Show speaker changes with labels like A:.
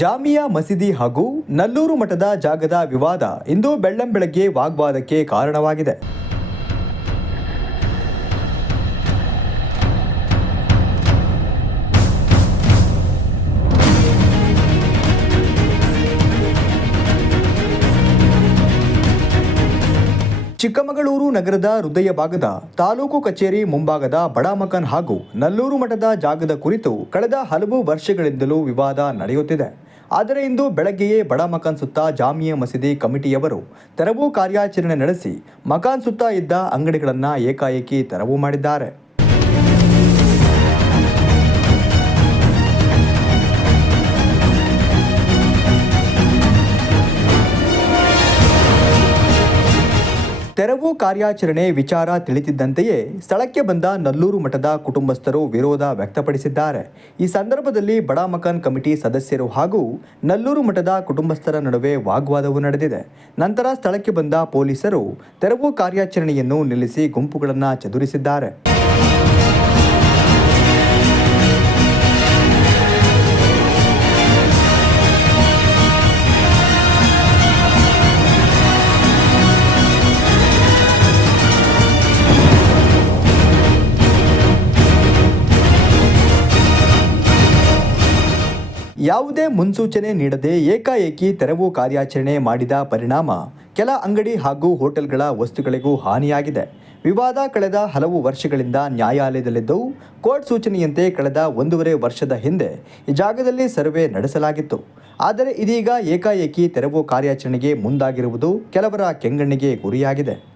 A: ಜಾಮಿಯಾ ಮಸೀದಿ ಹಾಗೂ ನಲ್ಲೂರು ಮಠದ ಜಾಗದ ವಿವಾದ ಇಂದು ಬೆಳ್ಳಂಬೆಳಗ್ಗೆ ವಾಗ್ವಾದಕ್ಕೆ ಕಾರಣವಾಗಿದೆ. ಚಿಕ್ಕಮಗಳೂರು ನಗರದ ಹೃದಯ ಭಾಗದ ತಾಲೂಕು ಕಚೇರಿ ಮುಂಭಾಗದ ಬಡಾಮಕನ್ ಹಾಗೂ ನಲ್ಲೂರು ಮಠದ ಜಾಗದ ಕುರಿತು ಕಳೆದ ಹಲವು ವರ್ಷಗಳಿಂದಲೂ ವಿವಾದ ನಡೆಯುತ್ತಿದೆ. ಆದರೆ ಇಂದು ಬೆಳಗ್ಗೆಯೇ ಬಡ ಮಕಾನ್ ಸುತ್ತ ಜಾಮಿಯಾ ಮಸೀದಿ ಕಮಿಟಿಯವರು ತೆರವು ಕಾರ್ಯಾಚರಣೆ ನಡೆಸಿ ಮಕಾನ್ ಸುತ್ತ ಇದ್ದ ಅಂಗಡಿಗಳನ್ನು ಏಕಾಏಕಿ ತೆರವು ಮಾಡಿದ್ದಾರೆ. ತೆರವು ಕಾರ್ಯಾಚರಣೆ ವಿಚಾರ ತಿಳಿತಿದ್ದಂತೆಯೇ ಸ್ಥಳಕ್ಕೆ ಬಂದ ನಲ್ಲೂರು ಮಠದ ಕುಟುಂಬಸ್ಥರು ವಿರೋಧ ವ್ಯಕ್ತಪಡಿಸಿದ್ದಾರೆ. ಈ ಸಂದರ್ಭದಲ್ಲಿ ಬಡಾಮಕನ್ ಕಮಿಟಿ ಸದಸ್ಯರು ಹಾಗೂ ನಲ್ಲೂರು ಮಠದ ಕುಟುಂಬಸ್ಥರ ನಡುವೆ ವಾಗ್ವಾದವು ನಡೆದಿದೆ. ನಂತರ ಸ್ಥಳಕ್ಕೆ ಬಂದ ಪೊಲೀಸರು ತೆರವು ಕಾರ್ಯಾಚರಣೆಯನ್ನು ನಿಲ್ಲಿಸಿ ಗುಂಪುಗಳನ್ನು ಚದುರಿಸಿದ್ದಾರೆ. ಯಾವುದೇ ಮುನ್ಸೂಚನೆ ನೀಡದೆ ಏಕಾಏಕಿ ತೆರವು ಕಾರ್ಯಾಚರಣೆ ಮಾಡಿದ ಪರಿಣಾಮ ಕೆಲ ಅಂಗಡಿ ಹಾಗೂ ಹೋಟೆಲ್ಗಳ ವಸ್ತುಗಳಿಗೂ ಹಾನಿಯಾಗಿದೆ. ವಿವಾದ ಕಳೆದ ಹಲವು ವರ್ಷಗಳಿಂದ ನ್ಯಾಯಾಲಯದಲ್ಲಿದ್ದು ಕೋರ್ಟ್ ಸೂಚನೆಯಂತೆ ಕಳೆದ ಒಂದೂವರೆ ವರ್ಷದ ಹಿಂದೆ ಈ ಜಾಗದಲ್ಲಿ ಸರ್ವೆ ನಡೆಸಲಾಗಿತ್ತು. ಆದರೆ ಇದೀಗ ಏಕಾಏಕಿ ತೆರವು ಕಾರ್ಯಾಚರಣೆಗೆ ಮುಂದಾಗಿರುವುದು ಕೆಲವರ ಕೆಂಗಣ್ಣಿಗೆ ಗುರಿಯಾಗಿದೆ.